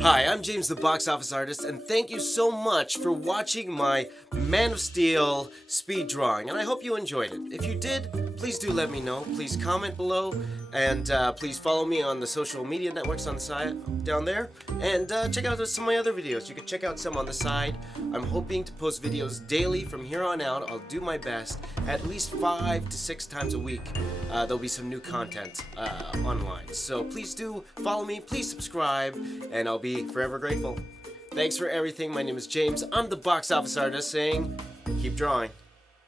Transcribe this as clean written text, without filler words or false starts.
Hi, I'm James the Box Office Artist, and thank you so much for watching my Man of Steel speed drawing, and I hope you enjoyed it. If you did, please do let me know. Please comment below, and please follow me on the social media networks on the side down there, and check out some of my other videos. You can check out some on the side. I'm hoping to post videos daily from here on out. I'll do my best, at least 5 to 6 times a week. There'll be some new content online, so please do follow me, please subscribe, and I'll be forever grateful. Thanks for everything. My name is James. I'm the Box Office Artist saying, keep drawing.